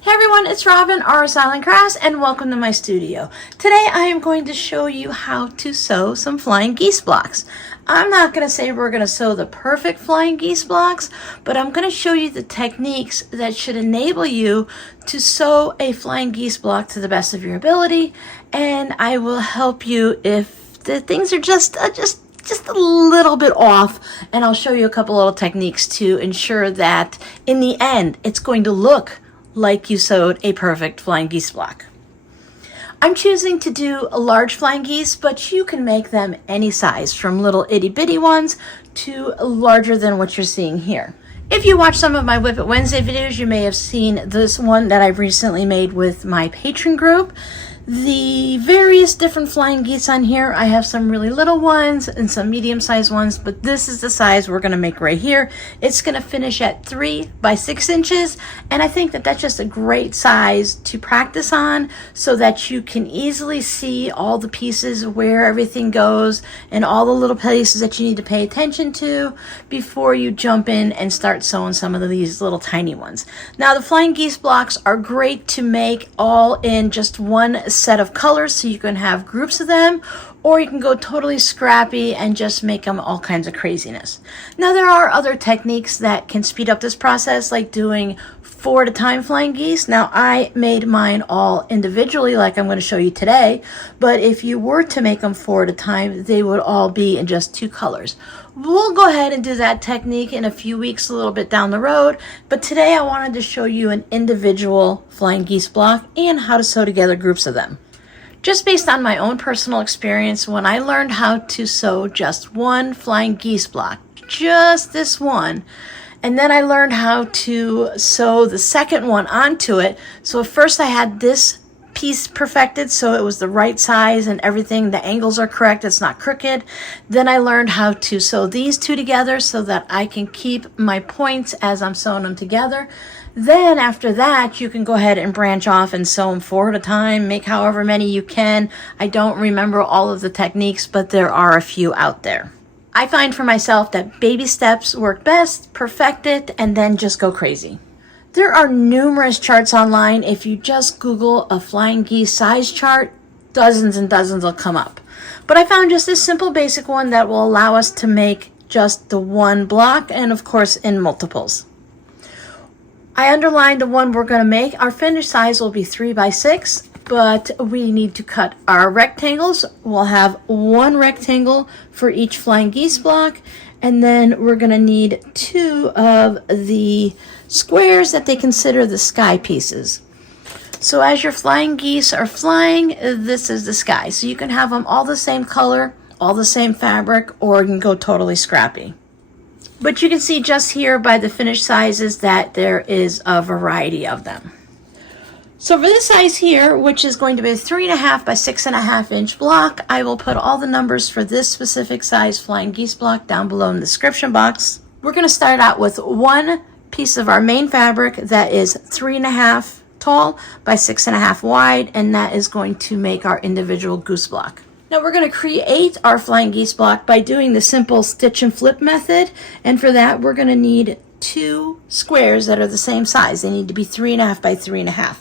Hey everyone, it's Robin, RsIslandCrafts, and welcome to my studio. Today I am going to show you how to sew some flying geese blocks. I'm not going to say we're going to sew the perfect flying geese blocks, but I'm going to show you the techniques that should enable you to sew a flying geese block to the best of your ability, and I will help you if the things are just a little bit off, and I'll show you a couple little techniques to ensure that in the end it's going to look like you sewed a perfect flying geese block. I'm choosing to do a large flying geese, but you can make them any size, from little itty bitty ones to larger than what you're seeing here. If you watch some of my Whip It Wednesday videos, you may have seen this one that I've recently made with my patron group. The various different flying geese on here, I have some really little ones and some medium-sized ones, but this is the size we're going to make right here. It's going to finish at 3 by 6 inches, and I think that that's just a great size to practice on so that you can easily see all the pieces, where everything goes, and all the little places that you need to pay attention to before you jump in and start sewing some of these little tiny ones. Now, the flying geese blocks are great to make all in just one set of colors, so you can have groups of them, or you can go totally scrappy and just make them all kinds of craziness. Now, there are other techniques that can speed up this process, like doing 4 at a time flying geese. Now, I made mine all individually like I'm going to show you today, but if you were to make them 4 at a time, they would all be in just 2 colors. We'll go ahead and do that technique in a few weeks, a little bit down the road, but today I wanted to show you an individual flying geese block and how to sew together groups of them. Just based on my own personal experience, when I learned how to sew just one flying geese block, just this one, and then I learned how to sew the second one onto it. So at first I had this piece perfected, so it was the right size and everything, the angles are correct, it's not crooked. Then I learned how to sew these two together so that I can keep my points as I'm sewing them together. Then after that, you can go ahead and branch off and sew them 4 at a time, make however many you can. I don't remember all of the techniques, but there are a few out there. I find for myself that baby steps work best, perfect it, and then just go crazy. There are numerous charts online. If you just Google a flying geese size chart, dozens and dozens will come up. But I found just this simple basic one that will allow us to make just the one block, and of course in multiples. I underlined the one we're going to make. Our finished size will be 3 by 6, but we need to cut our rectangles. We'll have one rectangle for each flying geese block, and then we're going to need 2 of the squares that they consider the sky pieces. So as your flying geese are flying, this is the sky. So you can have them all the same color, all the same fabric, or you can go totally scrappy. But you can see just here by the finished sizes that there is a variety of them. So for this size here, which is going to be a 3.5 by 6.5 inch block, I will put all the numbers for this specific size flying geese block down below in the description box. We're going to start out with one piece of our main fabric that is 3.5 tall by 6.5 wide, and that is going to make our individual goose block. Now we're going to create our flying geese block by doing the simple stitch and flip method, and for that we're going to need 2 squares that are the same size. They need to be 3.5 by 3.5.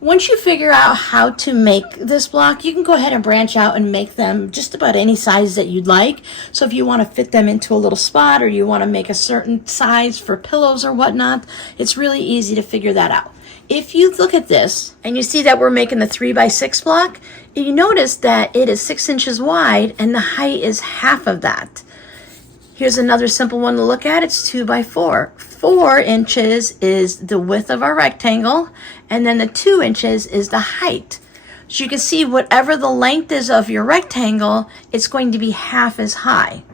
Once you figure out how to make this block, you can go ahead and branch out and make them just about any size that you'd like. So if you want to fit them into a little spot, or you want to make a certain size for pillows or whatnot, it's really easy to figure that out. If you look at this and you see that we're making the 3 by 6 block, you notice that it is 6 inches wide and the height is half of that. Here's another simple one to look at. It's 2 by 4. 4 inches is the width of our rectangle, and then the 2 inches is the height. So you can see whatever the length is of your rectangle, it's going to be half as high.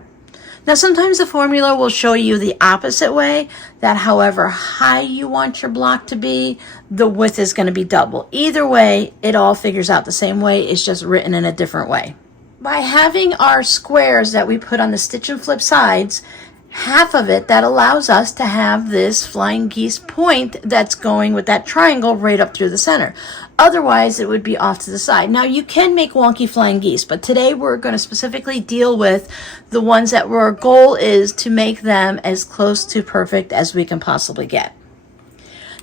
Now sometimes the formula will show you the opposite way, that however high you want your block to be, the width is going to be double. Either way, it all figures out the same way, it's just written in a different way. By having our squares that we put on the stitch and flip sides, half of it, that allows us to have this flying geese point that's going with that triangle right up through the center. Otherwise, it would be off to the side. Now, you can make wonky flying geese, but today we're going to specifically deal with the ones that our goal is to make them as close to perfect as we can possibly get.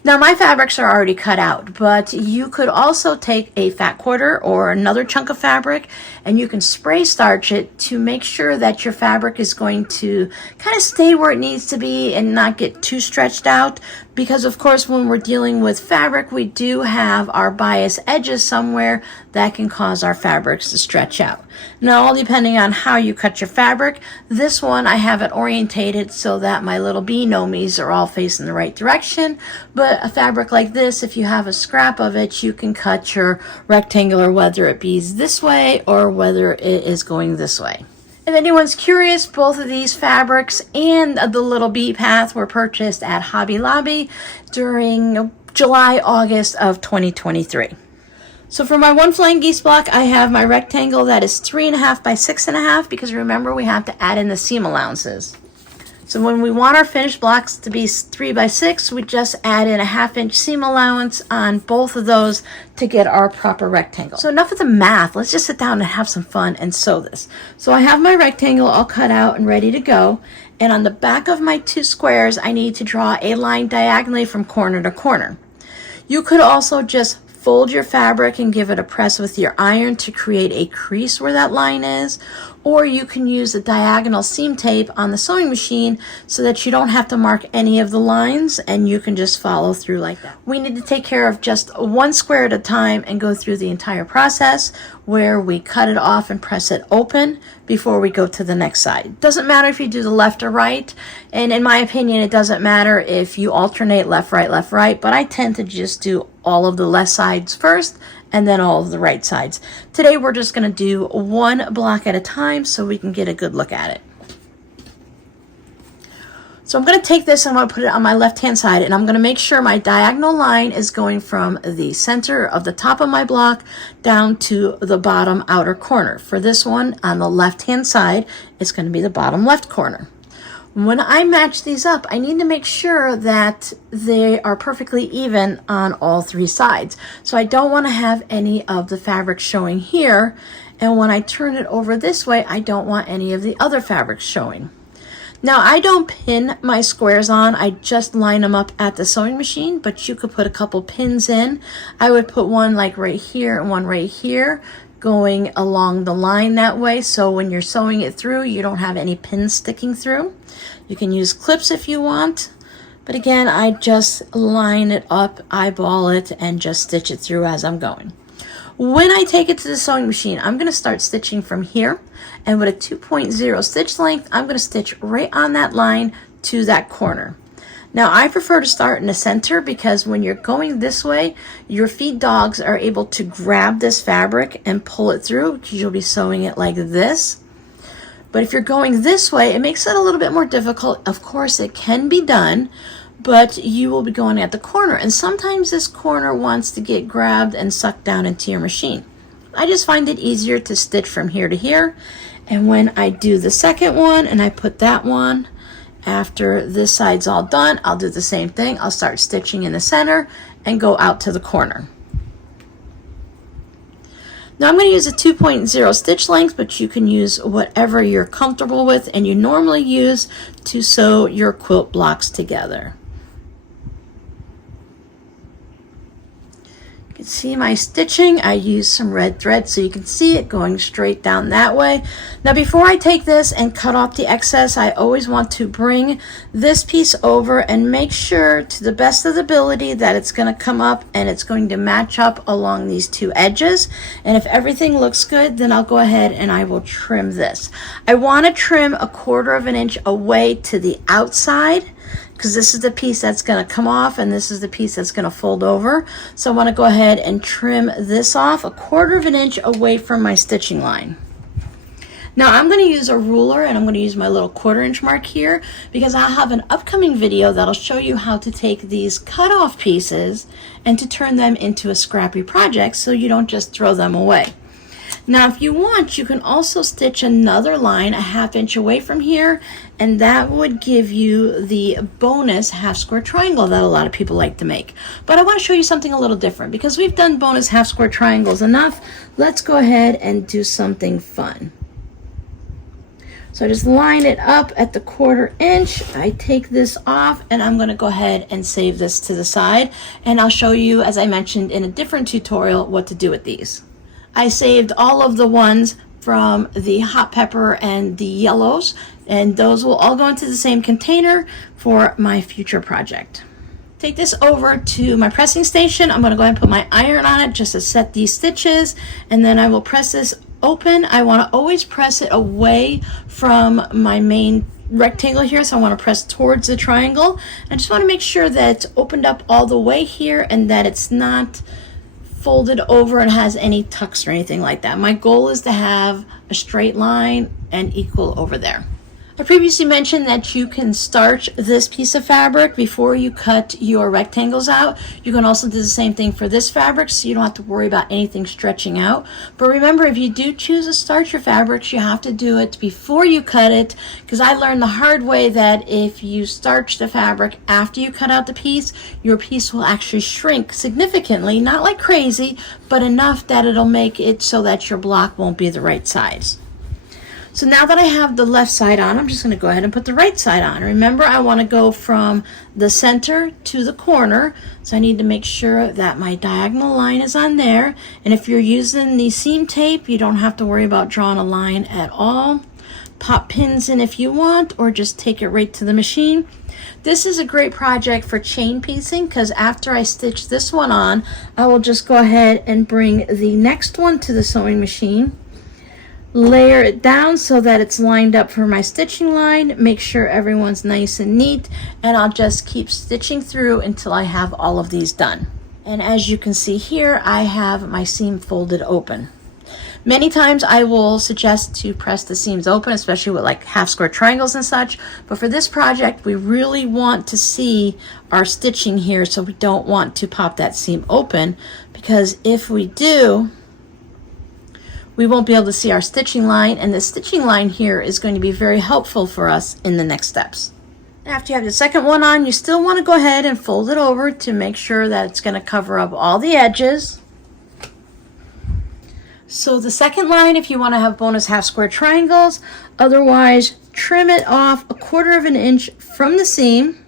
Now my fabrics are already cut out, but you could also take a fat quarter or another chunk of fabric and you can spray starch it to make sure that your fabric is going to kind of stay where it needs to be and not get too stretched out. Because of course when we're dealing with fabric, we do have our bias edges somewhere that can cause our fabrics to stretch out. Now, all depending on how you cut your fabric, this one I have it orientated so that my little bee nomies are all facing the right direction. But a fabric like this, if you have a scrap of it, you can cut your rectangular whether it be this way or whether it is going this way. If anyone's curious, both of these fabrics and the little bee path were purchased at Hobby Lobby during July, August of 2023. So for my one flying geese block, I have my rectangle that is 3.5 by 6.5 because remember we have to add in the seam allowances. So when we want our finished blocks to be 3 by 6, we just add in a 1/2 inch seam allowance on both of those to get our proper rectangle. So enough of the math, let's just sit down and have some fun and sew this. So I have my rectangle all cut out and ready to go. And on the back of my 2 squares, I need to draw a line diagonally from corner to corner. You could also just fold your fabric and give it a press with your iron to create a crease where that line is, or you can use the diagonal seam tape on the sewing machine so that you don't have to mark any of the lines and you can just follow through like that. We need to take care of just 1 square at a time and go through the entire process where we cut it off and press it open before we go to the next side. It doesn't matter if you do the left or right, and in my opinion it doesn't matter if you alternate left, right, but I tend to just do all of the left sides first and then all of the right sides. Today we're just going to do 1 block at a time so we can get a good look at it. So I'm going to take this and I'm going to put it on my left hand side, and I'm going to make sure my diagonal line is going from the center of the top of my block down to the bottom outer corner. For this one on the left hand side, it's going to be the bottom left corner. When I match these up, I need to make sure that they are perfectly even on all 3 sides. So I don't want to have any of the fabric showing here, and when I turn it over this way, I don't want any of the other fabrics showing. Now, I don't pin my squares on, I just line them up at the sewing machine, but you could put a couple pins in. I would put one like right here and one right here, going along the line that way, so when you're sewing it through, you don't have any pins sticking through. You can use clips if you want, but again, I just line it up, eyeball it, and just stitch it through as I'm going. When I take it to the sewing machine, I'm going to start stitching from here, and with a 2.0 stitch length, I'm going to stitch right on that line to that corner. Now, I prefer to start in the center because when you're going this way, your feed dogs are able to grab this fabric and pull it through because you'll be sewing it like this. But if you're going this way, it makes it a little bit more difficult. Of course, it can be done, but you will be going at the corner, and sometimes this corner wants to get grabbed and sucked down into your machine. I just find it easier to stitch from here to here, and when I do the second one and I put that one, after this side's all done, I'll do the same thing. I'll start stitching in the center and go out to the corner. Now I'm going to use a 2.0 stitch length, but you can use whatever you're comfortable with and you normally use to sew your quilt blocks together. You can see my stitching. I use some red thread so you can see it going straight down that way. Now before I take this and cut off the excess, I always want to bring this piece over and make sure to the best of the ability that it's going to come up and it's going to match up along these 2 edges. And if everything looks good, then I'll go ahead and I will trim this. I want to trim 1/4 inch away to the outside, because this is the piece that's going to come off and this is the piece that's going to fold over. So I want to go ahead and trim this off 1/4 inch away from my stitching line. Now I'm going to use a ruler and I'm going to use my little 1/4 inch mark here because I'll have an upcoming video that'll show you how to take these cut off pieces and to turn them into a scrappy project so you don't just throw them away. Now if you want, you can also stitch another line 1/2 inch away from here, and that would give you the bonus 1/2 square triangle that a lot of people like to make. But I want to show you something a little different because we've done bonus 1/2 square triangles enough. Let's go ahead and do something fun. So I just line it up at the 1/4 inch. I take this off and I'm going to go ahead and save this to the side. And I'll show you, as I mentioned in a different tutorial, what to do with these. I saved all of the ones from the hot pepper and the yellows, and those will all go into the same container for my future project. Take this over to my pressing station. I'm going to go ahead and put my iron on it just to set these stitches, and then I will press this open. I want to always press it away from my main rectangle here, so I want to press towards the triangle. I just want to make sure that it's opened up all the way here and that it's not folded over and has any tucks or anything like that. My goal is to have a straight line and equal over there. I previously mentioned that you can starch this piece of fabric before you cut your rectangles out. You can also do the same thing for this fabric, so you don't have to worry about anything stretching out. But remember, if you do choose to starch your fabrics, you have to do it before you cut it, because I learned the hard way that if you starch the fabric after you cut out the piece, your piece will actually shrink significantly, not like crazy, but enough that it'll make it so that your block won't be the right size. So now that I have the left side on, I'm just going to go ahead and put the right side on. Remember, I want to go from the center to the corner, so I need to make sure that my diagonal line is on there. And if you're using the seam tape, you don't have to worry about drawing a line at all. Pop pins in if you want, or just take it right to the machine. This is a great project for chain piecing, because after I stitch this one on, I will just go ahead and bring the next one to the sewing machine. Layer it down so that it's lined up for my stitching line. Make sure everyone's nice and neat, and I'll just keep stitching through until I have all of these done. And as you can see here, I have my seam folded open. Many times I will suggest to press the seams open, especially with like half square triangles and such, but for this project we really want to see our stitching here, so we don't want to pop that seam open, because if we do, we won't be able to see our stitching line, and the stitching line here is going to be very helpful for us in the next steps. After you have the second one on, you still want to go ahead and fold it over to make sure that it's going to cover up all the edges. So the second line, if you want to have bonus half square triangles, otherwise trim it off 1/4 inch from the seam.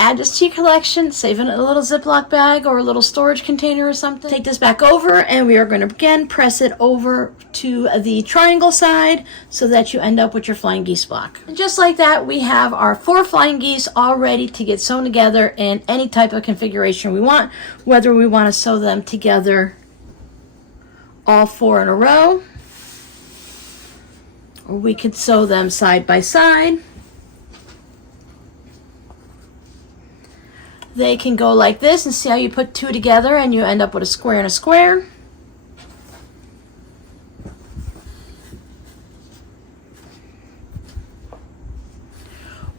Add this to your collection, save it in a little Ziploc bag or a little storage container or something. Take this back over, and we are going to again press it over to the triangle side so that you end up with your flying geese block. And just like that, we have our 4 flying geese all ready to get sewn together in any type of configuration we want, whether we want to sew them together all 4 in a row, or we could sew them side by side. They can go like this, and see how you put 2 together and you end up with a square and a square.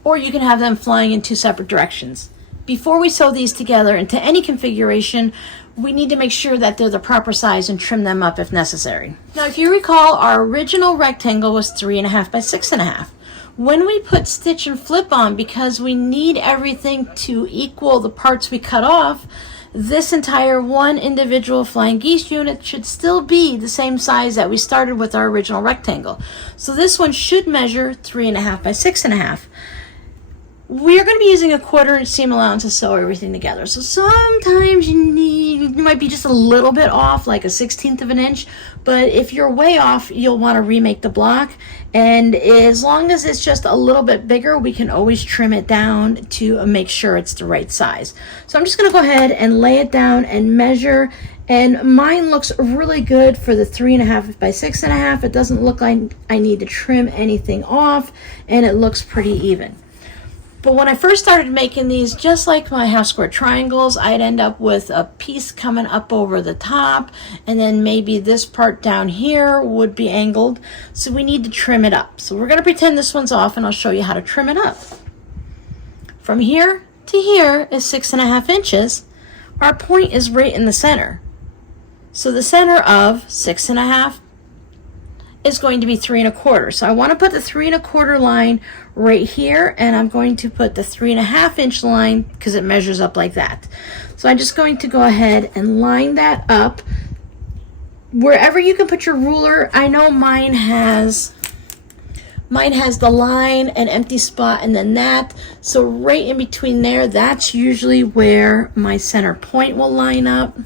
Or you can have them flying in 2 separate directions. Before we sew these together into any configuration, we need to make sure that they're the proper size and trim them up if necessary. Now, if you recall, our original rectangle was 3.5 by 6.5. When we put stitch and flip on, because we need everything to equal the parts we cut off, this entire one individual flying geese unit should still be the same size that we started with our original rectangle. So this one should measure 3.5 by 6.5. We're going to be using a 1/4 inch seam allowance to sew everything together. So sometimes you might be just a little bit off, like a 1/16 of an inch, but if you're way off, you'll want to remake the block. And as long as it's just a little bit bigger, we can always trim it down to make sure it's the right size. So I'm just going to go ahead and lay it down and measure. And mine looks really good for the 3.5 by 6.5. It doesn't look like I need to trim anything off, and it looks pretty even. But when I first started making these, just like my half square triangles, I'd end up with a piece coming up over the top, and then maybe this part down here would be angled. So we need to trim it up. So we're going to pretend this one's off, and I'll show you how to trim it up. From here to here is 6.5 inches. Our point is right in the center. So the center of 6.5 is going to be 3.25. So I want to put the 3.25 line right here, and I'm going to put the 3.5 inch line because it measures up like that. So I'm just going to go ahead and line that up wherever you can put your ruler. I know mine has the line, an empty spot, and then that. So right in between there, that's usually where my center point will line up.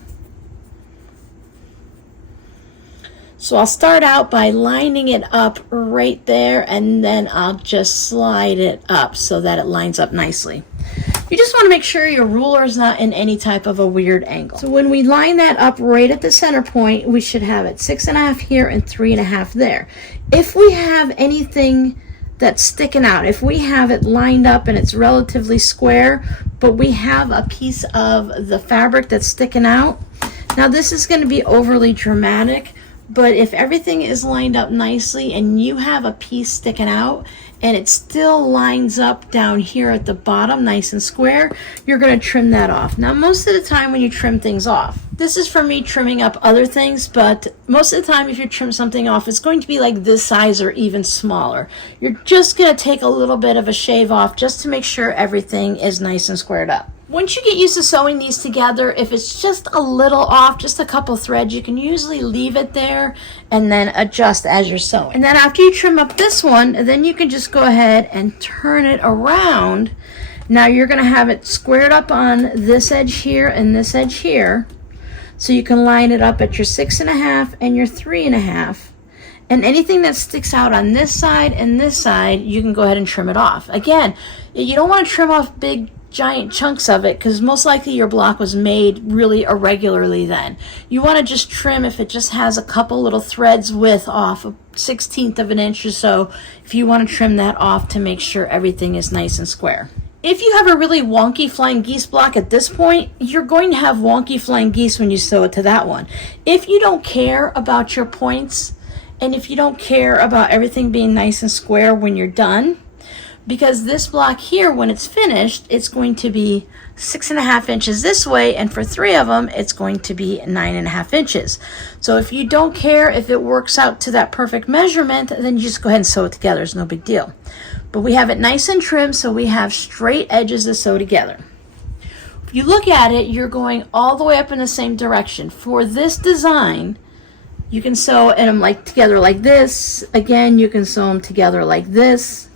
So I'll start out by lining it up right there, and then I'll just slide it up so that it lines up nicely. You just want to make sure your ruler is not in any type of a weird angle. So when we line that up right at the center point, we should have it 6.5 here and 3.5 there. If we have anything that's sticking out, if we have it lined up and it's relatively square, but we have a piece of the fabric that's sticking out, now this is going to be overly dramatic. But if everything is lined up nicely and you have a piece sticking out and it still lines up down here at the bottom nice and square, you're going to trim that off. Now most of the time when you trim things off, this is for me trimming up other things, but most of the time if you trim something off, it's going to be like this size or even smaller. You're just going to take a little bit of a shave off just to make sure everything is nice and squared up. Once you get used to sewing these together, if it's just a little off, just a couple threads, you can usually leave it there and then adjust as you're sewing. And then after you trim up this one, then you can just go ahead and turn it around. Now you're going to have it squared up on this edge here and this edge here. So you can line it up at your 6.5 and your 3.5. And anything that sticks out on this side and this side, you can go ahead and trim it off. Again, you don't want to trim off big giant chunks of it because most likely your block was made really irregularly then. You want to just trim if it just has a couple little threads width off, 1/16 of an inch or so, if you want to trim that off to make sure everything is nice and square. If you have a really wonky flying geese block at this point, you're going to have wonky flying geese when you sew it to that one. If you don't care about your points and if you don't care about everything being nice and square when you're done, because this block here, when it's finished, it's going to be 6.5 inches this way, and for 3 of them, it's going to be 9.5 inches. So if you don't care if it works out to that perfect measurement, then you just go ahead and sew it together. It's no big deal. But we have it nice and trimmed, so we have straight edges to sew together. If you look at it, you're going all the way up in the same direction. For this design, you can sew them like together like this. Again, you can sew them together like this.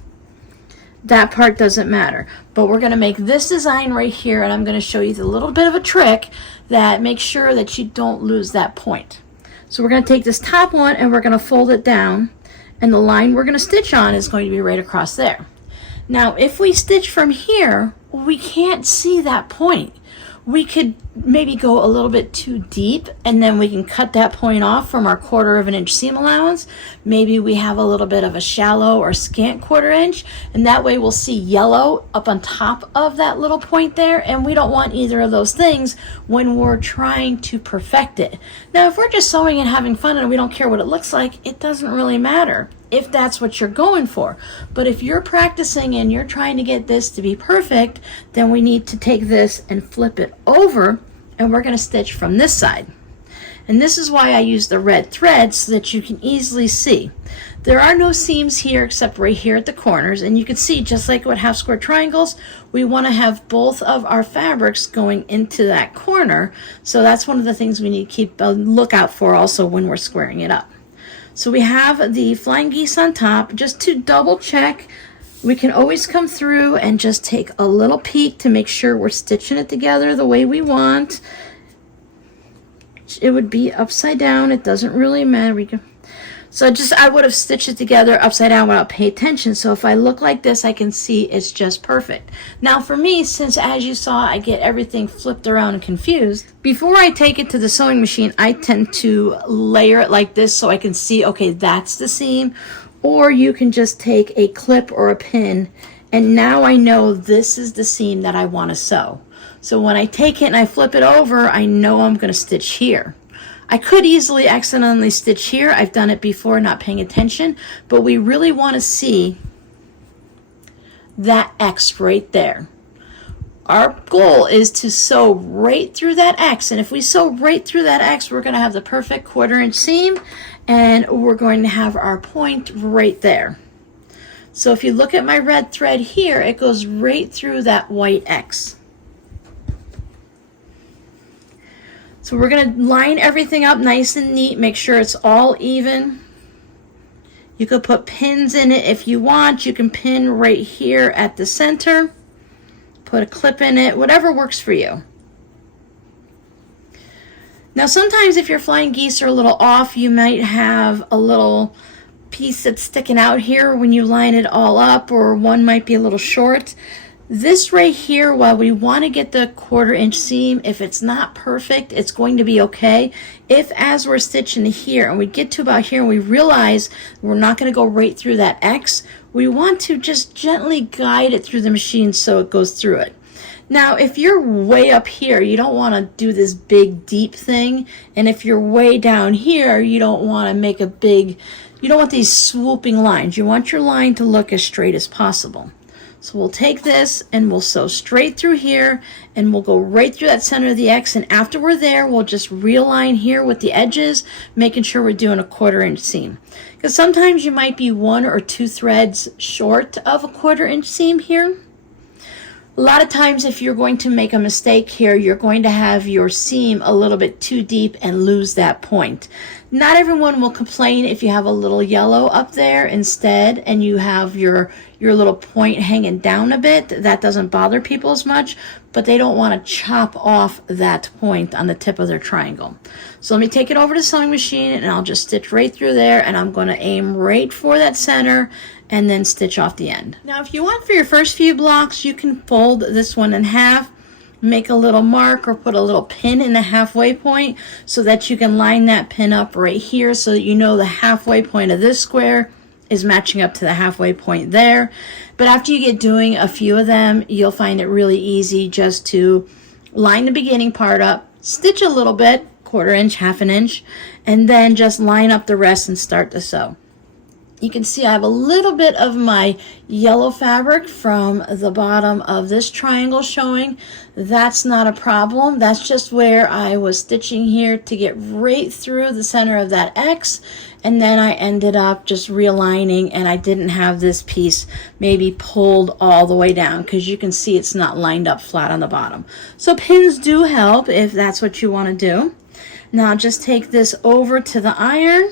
That part doesn't matter, but we're going to make this design right here, and I'm going to show you a little bit of a trick that makes sure that you don't lose that point. So we're going to take this top one and we're going to fold it down, and the line we're going to stitch on is going to be right across there. Now if we stitch from here, we can't see that point. We could maybe go a little bit too deep, and then we can cut that point off from our 1/4 of an inch seam allowance. Maybe we have a little bit of a shallow or scant 1/4 inch, and that way we'll see yellow up on top of that little point there, and we don't want either of those things when we're trying to perfect it. Now if we're just sewing and having fun and we don't care what it looks like, it doesn't really matter if that's what you're going for. But if you're practicing and you're trying to get this to be perfect, then we need to take this and flip it over, and we're going to stitch from this side. And this is why I use the red thread, so that you can easily see. There are no seams here except right here at the corners, and you can see just like with half square triangles, we want to have both of our fabrics going into that corner. So that's one of the things we need to keep a lookout for also when we're squaring it up. So we have the flying geese on top. Just to double check, we can always come through and just take a little peek to make sure we're stitching it together the way we want. It would be upside down. It doesn't really matter. So I would have stitched it together upside down without paying attention. So if I look like this, I can see it's just perfect. Now for me, since as you saw, I get everything flipped around and confused, before I take it to the sewing machine, I tend to layer it like this so I can see, okay, that's the seam. Or you can just take a clip or a pin, and now I know this is the seam that I want to sew. So when I take it and I flip it over, I know I'm going to stitch here. I could easily accidentally stitch here. I've done it before, not paying attention, but we really want to see that X right there. Our goal is to sew right through that X, and if we sew right through that X, we're going to have the perfect 1/4 inch seam, and we're going to have our point right there. So if you look at my red thread here, it goes right through that white X. So we're going to line everything up nice and neat, make sure it's all even. You could put pins in it if you want. You can pin right here at the center, put a clip in it, whatever works for you. Now sometimes if your flying geese are a little off, you might have a little piece that's sticking out here when you line it all up, or one might be a little short. This right here, while we want to get the 1/4 inch seam, if it's not perfect, it's going to be okay. If as we're stitching here and we get to about here and we realize we're not going to go right through that X, we want to just gently guide it through the machine so it goes through it. Now, if you're way up here, you don't want to do this big deep thing. And if you're way down here, you don't want to make a big, you don't want these swooping lines. You want your line to look as straight as possible. So we'll take this and we'll sew straight through here, and we'll go right through that center of the X, and after we're there, we'll just realign here with the edges, making sure we're doing a 1/4 inch seam. Because sometimes you might be 1 or 2 threads short of a 1/4 inch seam here. A lot of times if you're going to make a mistake here, you're going to have your seam a little bit too deep and lose that point. Not everyone will complain if you have a little yellow up there instead and you have your little point hanging down a bit. That doesn't bother people as much, but they don't want to chop off that point on the tip of their triangle. So let me take it over to the sewing machine and I'll just stitch right through there, and I'm going to aim right for that center and then stitch off the end. Now if you want, for your first few blocks, you can fold this one in half, make a little mark or put a little pin in the halfway point so that you can line that pin up right here so that you know the halfway point of this square is matching up to the halfway point there. But after you get doing a few of them, you'll find it really easy just to line the beginning part up, stitch a little bit, 1/4 inch, 1/2 inch, and then just line up the rest and start to sew. You can see I have a little bit of my yellow fabric from the bottom of this triangle showing. That's not a problem. That's just where I was stitching here to get right through the center of that X, and then I ended up just realigning, and I didn't have this piece maybe pulled all the way down because you can see it's not lined up flat on the bottom. So pins do help if that's what you want to do. Now just take this over to the iron,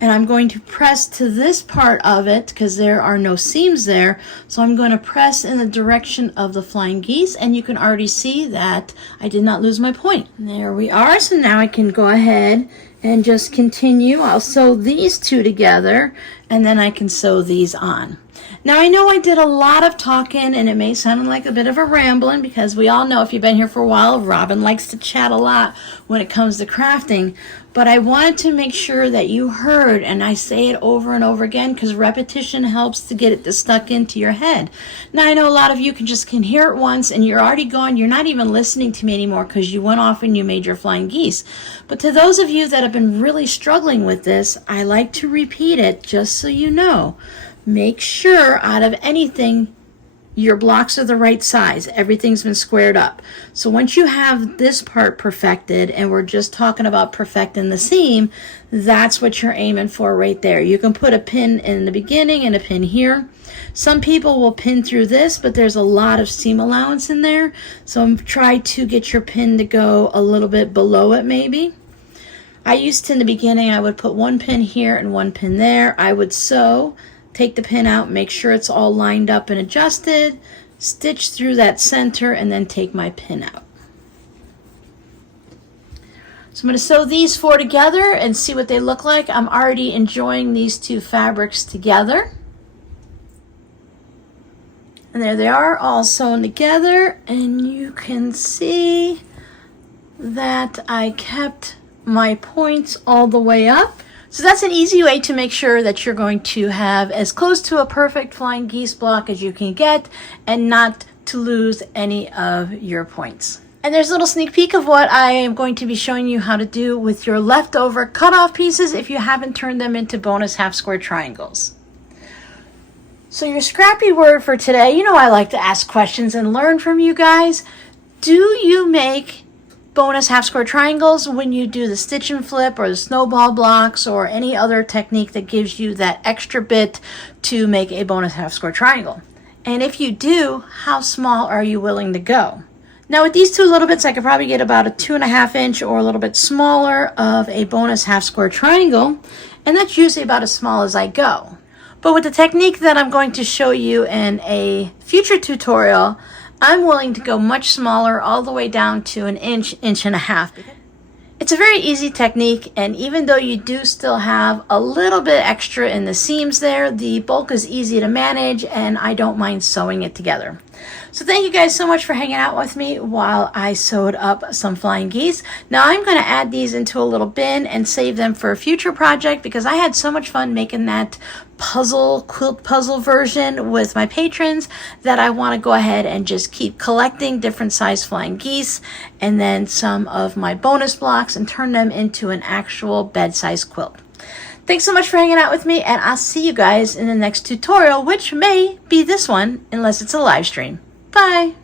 and I'm going to press to this part of it because there are no seams there. So I'm going to press in the direction of the flying geese, and you can already see that I did not lose my point. There we are. So now I can go ahead and just continue. I'll sew these two together, and then I can sew these on. Now I know I did a lot of talking, and it may sound like a bit of a rambling because we all know, if you've been here for a while, Robin likes to chat a lot when it comes to crafting. But I wanted to make sure that you heard, and I say it over and over again because repetition helps to get it stuck into your head. Now I know a lot of you can hear it once and you're already gone. You're not even listening to me anymore because you went off and you made your flying geese. But to those of you that have been really struggling with this, I like to repeat it just so you know. Make sure out of anything your blocks are the right size. Everything's been squared up. So once you have this part perfected, and we're just talking about perfecting the seam, that's what you're aiming for right there. You can put a pin in the beginning and a pin here. Some people will pin through this, but there's a lot of seam allowance in there. So try to get your pin to go a little bit below it maybe. I used to, in the beginning, I would put one pin here and one pin there. I would sew, take the pin out, make sure it's all lined up and adjusted, stitch through that center, and then take my pin out. So I'm going to sew these four together and see what they look like. I'm already enjoying these two fabrics together. And there they are, all sewn together, and you can see that I kept my points all the way up. So that's an easy way to make sure that you're going to have as close to a perfect flying geese block as you can get and not to lose any of your points. And there's a little sneak peek of what I am going to be showing you how to do with your leftover cutoff pieces if you haven't turned them into bonus half square triangles. So your scrappy word for today, you know I like to ask questions and learn from you guys. Do you make bonus half square triangles when you do the stitch and flip or the snowball blocks or any other technique that gives you that extra bit to make a bonus half square triangle? And if you do, how small are you willing to go? Now with these two little bits, I could probably get about a 2.5 inch or a little bit smaller of a bonus half square triangle, and that's usually about as small as I go. But with the technique that I'm going to show you in a future tutorial, I'm willing to go much smaller, all the way down to an inch, inch and a half. It's a very easy technique, and even though you do still have a little bit extra in the seams there, the bulk is easy to manage and I don't mind sewing it together. So thank you guys so much for hanging out with me while I sewed up some flying geese. Now I'm going to add these into a little bin and save them for a future project because I had so much fun making that quilt puzzle version with my patrons that I want to go ahead and just keep collecting different size flying geese and then some of my bonus blocks and turn them into an actual bed-size quilt. Thanks so much for hanging out with me, and I'll see you guys in the next tutorial, which may be this one unless it's a live stream. Bye!